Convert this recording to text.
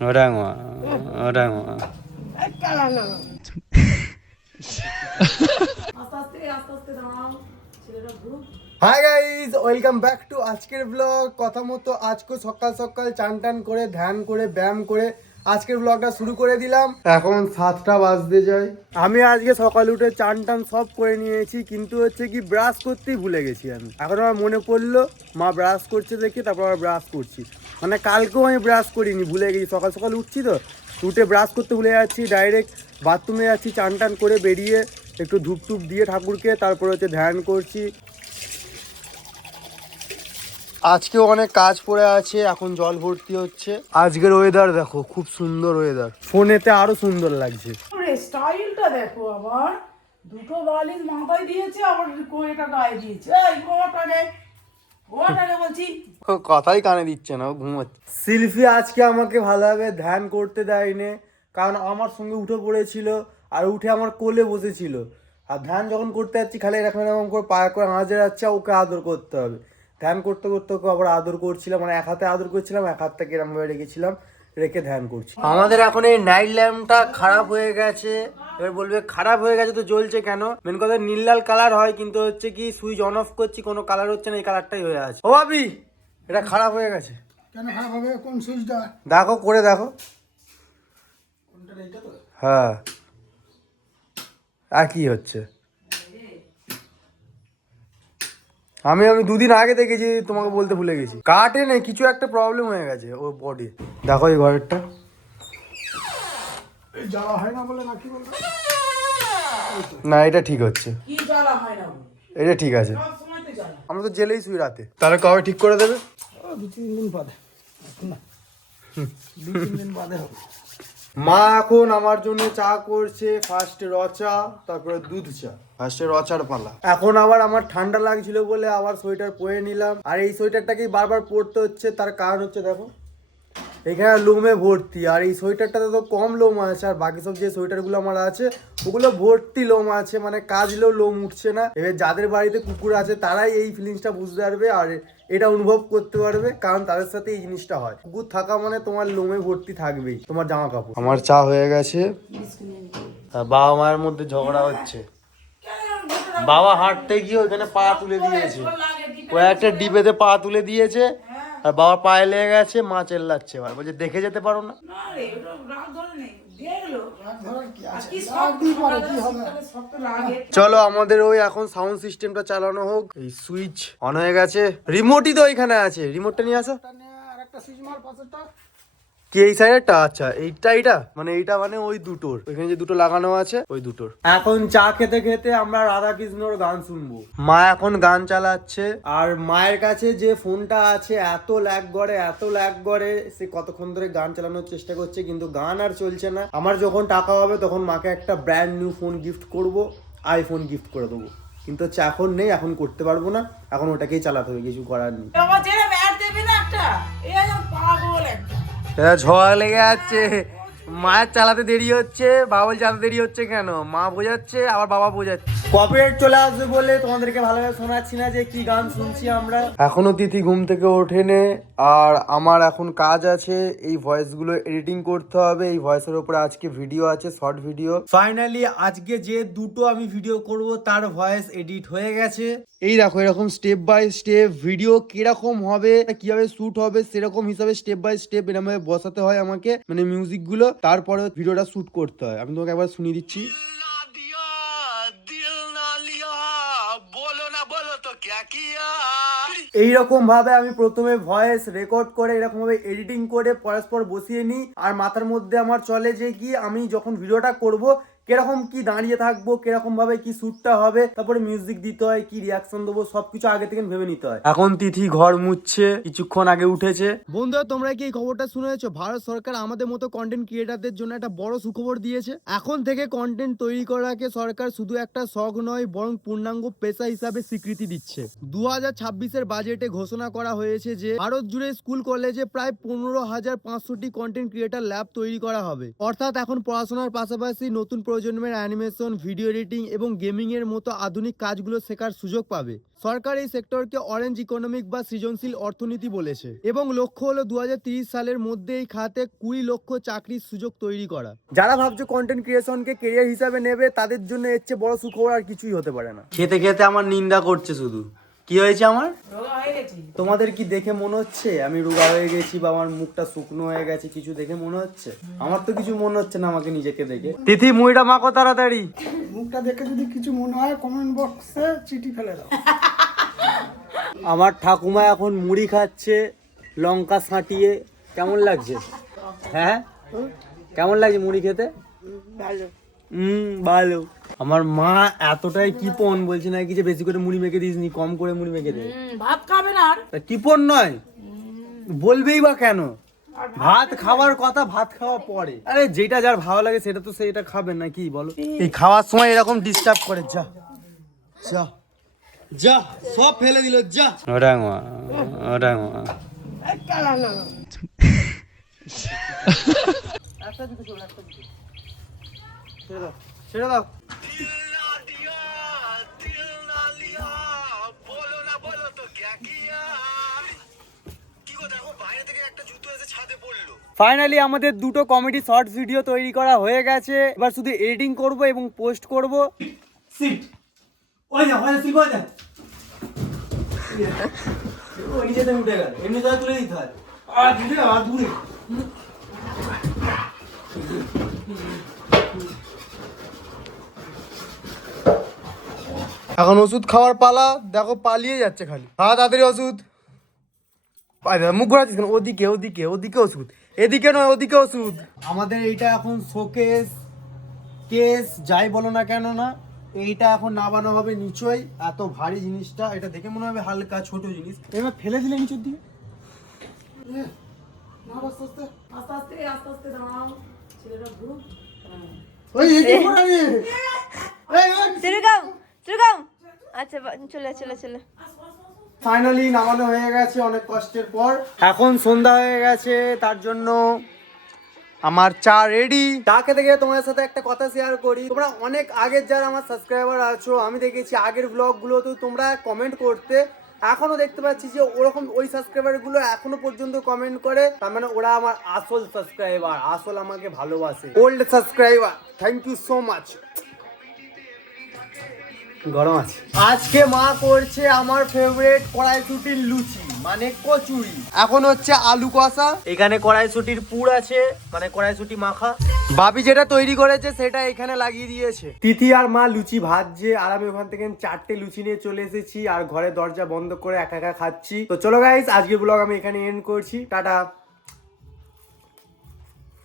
orang orang hi guys, welcome back to আজকের blog. কথা মতো আজকে সকাল সকাল চান টান করে ধ্যান করে ব্যায়াম করে আজকের ব্লগটা শুরু করে দিলাম। এখন 7টা বাজতে যায়। আমি আজকে সকাল উঠে চান টান সব করে নিয়েছি, কিন্তু হচ্ছে কি ব্রাশ করতেই ভুলে গেছি আমি। এখন আমার মনে পড়লো মা ব্রাশ করছে দেখে তারপর আবার ব্রাশ করছি। মানে কালকেও আমি ব্রাশ করিনি, ভুলে গেছি। সকাল সকাল উঠছি তো, উঠে ব্রাশ করতে ভুলে যাচ্ছি, ডাইরেক্ট বাথরুমে যাচ্ছি, চান টান করে বেরিয়ে একটু ধূপ টুপ দিয়ে ঠাকুরকে, তারপর হচ্ছে ধ্যান করছি। আজকেও অনেক কাজ পড়ে আছে, এখন জল ভর্তি হচ্ছে। আজকের ওয়েদার দেখো, খুব সুন্দর ওয়েদার, ফোনেতে আরো সুন্দর লাগছে। স্টাইলটা দেখো, আবার দুটো বালিশ মাথায় দিয়েছে, আবার কোয়েটা গায়ে দিয়েছে। এই গোয়াটাকে বলছি, কথাই কানে দিচ্ছে না, ঘুমোচ্ছে। শিল্পী আজকে আমাকে ভালোভাবে ধ্যান করতে দেয়নি, কারণ আমার সঙ্গে উঠে পড়েছিল আর উঠে আমার কোলে বসেছিল। আর ধ্যান যখন করতে যাচ্ছি খালি এরকম এরকম করে পায়ে করে হাঁচে যাচ্ছে, ওকে আদর করতে হবে। ধ্যান করতে করতে ওকে আবার আদর করছিলাম, মানে এক হাতে আদর করছিলাম, এক হাতটাকে এরকমভাবে রেখেছিলাম, রেখে ধ্যান করছি। আমাদের এখন এই নাইট ল্যাম্পটা খারাপ হয়ে গেছে। এবার বলবে খারাপ হয়ে গেছে তো জ্বলছে কেন? মেন কথা নীল লাল কালার হয়, কিন্তু হচ্ছে কি সুইচ অন অফ করছি কোনো কালার হচ্ছে না, এই কালারটাই হয়ে আছে। ও ভাবি, এটা খারাপ হয়ে গেছে। কেন খারাপ হবে? কোন সুইচটা? দেখো করে দেখো। কোনটা? এইটা তো। হ্যাঁ, আর কি হচ্ছে? আমি দুদিন আগে দেখেছি, তোমাকে বলতে ভুলে গেছি। কাটে নেই, কিছু একটা প্রবলেম হয়ে গেছে ওর বডি। দেখো এই ঘরেরটা জ্বালা হয় না বলে নাকি বলতো? না, এটা ঠিক হচ্ছে, কি জ্বালা হয় না বলে? এটা ঠিক আছে। সব সময় তো জ্বালা। আমরা তো জেলেই শুই রাতে। তাহলে কবে ঠিক করে দেবে? ও 2-3 দিন বাদে। না, 2-3 দিন বাদে হবে। মা এখন আমার জন্য চা করছে, ফার্স্টে র চা, তারপরে দুধ চা। ফার্স্টে র চার পালা। এখন আবার আমার ঠান্ডা লাগছিল বলে আবার সোয়েটার পরে নিলাম। আর এই সোয়েটারটাকেই বারবার পরতে হচ্ছে, তার কারণ হচ্ছে দেখো এখানে লোমে ভর্তি। আর এই সোয়েটারটাতে তো কম লোম আছে, আর বাকি সব যে সোয়েটারগুলো আমার আছে ওগুলো ভর্তি লোম আছে, মানে কাচলেও লোম উঠছে না। এবার যাদের বাড়িতে কুকুর আছে তারাই এই ফিলিংসটা বুঝতে পারবে আর এটা অনুভব করতে পারবে, কারণ তাদের সাথে এই জিনিসটা হয়। কুকুর থাকা মানে তোমার লোমে ভর্তি থাকবেই তোমার জামা কাপড়। আমার চা হয়ে গেছে, বাবা মায়ের মধ্যে ঝগড়া হচ্ছে। বাবা হাঁটতে গিয়ে ওখানে পা তুলে দিয়েছে, ও একটা ডিবেতে পা তুলে দিয়েছে, আর বাবা পায়ে লেগে গেছে। মা চেল্লাচ্ছে, এবার বলছে দেখে যেতে পারো না। না রে, ওটা রাগ ধরে নেই। দেখলো রাগ ধরার কি আছে? কি সব তো লাগে। চলো আমাদের ওই এখন সাউন্ড সিস্টেমটা চালানো হোক। এই সুইচ অন হয়ে গেছে, রিমোটই তো ওইখানে আছে, রিমোটটা নিয়ে আসো। আর একটা সুইচ মার পাশেরটা। কি এই সাইডেরটা? আচ্ছা এইটা মানে এইটা মানে ওই দুটোর, ওইখানে যে দুটো লাগানো আছে ওই দুটোর। এখন চা খেতে খেতে আমরা রাধা কৃষ্ণর গান শুনবো। মা এখন গান চালাচ্ছে, আর মায়ের কাছে যে ফোনটা আছে এত ল্যাগ করে, সে কতক্ষণ ধরে গান চালানোর চেষ্টা করছে, কিন্তু গান আর চলছে না। আমার যখন টাকা হবে তখন মাকে একটা ব্র্যান্ড নিউ ফোন গিফট করব, আইফোন গিফট করে দেবো। কিন্তু হচ্ছে এখন নেই, এখন করতে পারবো না, এখন ওটাকেই চালাতে হবে, কিছু করার নেই। বাবা ছেড়ে ম্যাট দেবে না একটা? এই একদম পাগল একটা। ঝড় লেগে যাচ্ছে, মায়ের চালাতে দেরি হচ্ছে, বাবুল চালাতে দেরি হচ্ছে কেন? মা বোঝাচ্ছে আবার বাবা বোঝাচ্ছে। কপিরাইট চলে আসবে বলে তোমাদেরকে ভালোভাবে শোনাচ্ছি না যে কি গান শুনছি আমরা। এখনো তিথি ঘুম থেকে ওঠেনে, আর আমার এখন কাজ আছে, এই ভয়েসগুলো এডিটিং করতে হবে। এই ভয়েসের উপরে আজকে ভিডিও আছে, শর্ট ভিডিও। ফাইনালি আজকে যে দুটো আমি ভিডিও করব তার ভয়েস এডিট হয়ে গেছে। এই দেখো এরকম স্টেপ বাই স্টেপ ভিডিও কিরকম হবে, কিভাবে শুট হবে, সেরকম হিসাবে স্টেপ বাই স্টেপ এরকম ভাবে বসাতে হয় আমাকে, মানে মিউজিক গুলো, তারপরে ভিডিওটা শুট করতে হয়। আমি তোমাকে একবার শুনিয়ে দিচ্ছি। এইরকম ভাবে আমি প্রথমে ভয়েস রেকর্ড করে এরকম ভাবে এডিটিং করে পরস্পর বসিয়ে নিই, আর মাথার মধ্যে আমার চলে যে কি আমি যখন ভিডিওটা করব কিরকম কি দাঁড়িয়ে থাকবো, কিরকম ভাবে কি শ্যুটটা হবে, তারপরে মিউজিক দিতে হয়, কি রিয়াকশন দেবো, সবকিছু আগে থেকে ভেবে নিতে হয়। এখন তিথি ঘর মুছছে, কিছুক্ষণ আগে উঠেছে। বন্ধুরা তোমরা কি এই খবরটা শুনেছো? ভারত সরকার আমাদের মতো কন্টেন্ট ক্রিয়েটারদের জন্য একটা বড় সুখবর দিয়েছে। এখন থেকে কন্টেন্ট তৈরি করাকে সরকার শুধু একটা শখ নয়, বরং পূর্ণাঙ্গ পেশা হিসাবে স্বীকৃতি দিচ্ছে। 2026-এর বাজেটে ঘোষণা করা হয়েছে যে ভারত জুড়ে স্কুল কলেজে প্রায় 15,500টি কন্টেন্ট ক্রিয়েটার ল্যাব তৈরি করা হবে। অর্থাৎ এখন পড়াশোনার পাশাপাশি নতুন প্রজন্মের অ্যানিমেশন, ভিডিও এডিটিং এবং গেমিং এর মতো আধুনিক কাজগুলো শেখার সুযোগ পাবে। সরকার এই সেক্টরকে অরেঞ্জ ইকোনমিক বা সৃজনশীল অর্থনীতি বলেছে এবং লক্ষ্য হলো 2030 সালের মধ্যে এই খাতে 20 লক্ষ চাকরির সুযোগ তৈরি করা। যারা ভাবছো কন্টেন্ট ক্রিয়েশনকে কেরিয়ার হিসাবে নেবে, তাদের জন্য এর চেয়ে বড় সুখবর আর কিছুই হতে পারে না। খেতে খেতে আমার নিন্দা করছে শুধু। কি হয়েছে আমার? রোগা হয়ে গেছি। তোমাদের কি দেখে মনে হচ্ছে আমি রোগা হয়ে গেছি বা আমার মুখটা শুকনো হয়ে গেছে? কিছু দেখে মনে হচ্ছে? আমার তো কিছু মনে হচ্ছে না আমাকে নিজেকে দেখে। তিথি মুইটা মাখো তাড়াতাড়ি। মুখটা দেখে যদি কিছু মনে হয় কমেন্ট বক্সে চিঠি ফেলে দাও। আমার ঠাকুমা এখন মুড়ি খাচ্ছে লঙ্কা ছাঁটিয়ে। কেমন লাগছে? হ্যাঁ কেমন লাগছে মুড়ি খেতে? ভালো। ভালো। আমার মা এতটাই কিপন, বলছে নাকি যে বেশি করে মুড়ি মেখে দিসনি, কম করে মুড়ি মেখে দে। ভাত খাবে না আর? তা কিপন নয়, বলবেই বা কেন? ভাত খাওয়ার কথা, ভাত খাওয়া পরে। আরে যেটা যার ভালো লাগে সেটা তো সেটা খাবে না, কি বলো? এই খাওয়ার সময় এরকম ডিস্টার্ব করে। যা যা যা, সব ফেলে দিল। যা ওরাংমা ওরাংমা। একটা দিকে ছেড়ে দাও, ছেড়ে দাও। ফাইনালি আমাদের দুটো কমেডি শর্টস ভিডিও তৈরি করা হয়ে গেছে। এবার শুধু এডিটিং করব এবং পোস্ট করব। সিট ওই যা, ওই সিট ওই যা। ওই নিচেতে উঠে গেল, এমনি তো তুলে দিতে হয়। আর দিলে আর দূরে। এখন ওষুধ খাওয়ার পালা। দেখো পালিয়ে যাচ্ছে খালি। তাড়াতাড়ি ওষুধ। মুখ ঘোরাচ্ছিস কেন? ওদিকে ওদিকে ওদিকে ওষুধ, এদিকে নয় ওদিকে ওষুধ। আমাদের এইটা এখন শোকেস কেস যাই বলো না কেন না, এইটা এখন নামানো হবে নিচই। এত ভারী জিনিসটা, এটা দেখে মনে হবে হালকা ছোট জিনিস। এবার ফেলে দিলে নিচের দিকে। আস্তে আস্তে আস্তে আস্তে দাঁড়াও। ছেলেটা ঘুরুক। ওই এদিকে ঘোরাবি। আচ্ছা চলে চলে চলে। ফাইনালি নামানো হয়ে গেছে অনেক কষ্টের পর। এখন সন্ধ্যা হয়ে গেছে, তার জন্য আমার চা রেডি। চা খেতে গিয়ে তোমাদের সাথে একটা কথা শেয়ার করি। তোমরা অনেক আগের যারা আমার সাবস্ক্রাইবার আছো, আমি দেখেছি আগের ব্লগগুলোতে তোমরা কমেন্ট করতে। এখনো দেখতে পাচ্ছি যে ওরকম ওই সাবস্ক্রাইবার গুলো এখনো পর্যন্ত কমেন্ট করে। তার মানে ওরা আমার আসল সাবস্ক্রাইবার, আসল আমাকে ভালোবাসে। Old subscriber, thank you so much. গরম আছে। আজকে মা করছে আমার ফেভারিট কড়াইশুটির লুচি, মানে কচুরি। এখন হচ্ছে আলু কষা। এখানে কড়াইশুটির পুর আছে, মানে কড়াইশুটি মাখা। ভাবি যেটা তৈরি করেছে সেটা এখানে লাগিয়ে দিয়েছে। তিথি আর মা লুচি ভাজছে, আর আমি ওখান থেকে 4টে লুচি নিয়ে চলে এসেছি আর ঘরে দরজা বন্ধ করে একা একা খাচ্ছি। তো চলো গাইস, আজকে ব্লগ আমি এখানে এন্ড করছি। টাটা।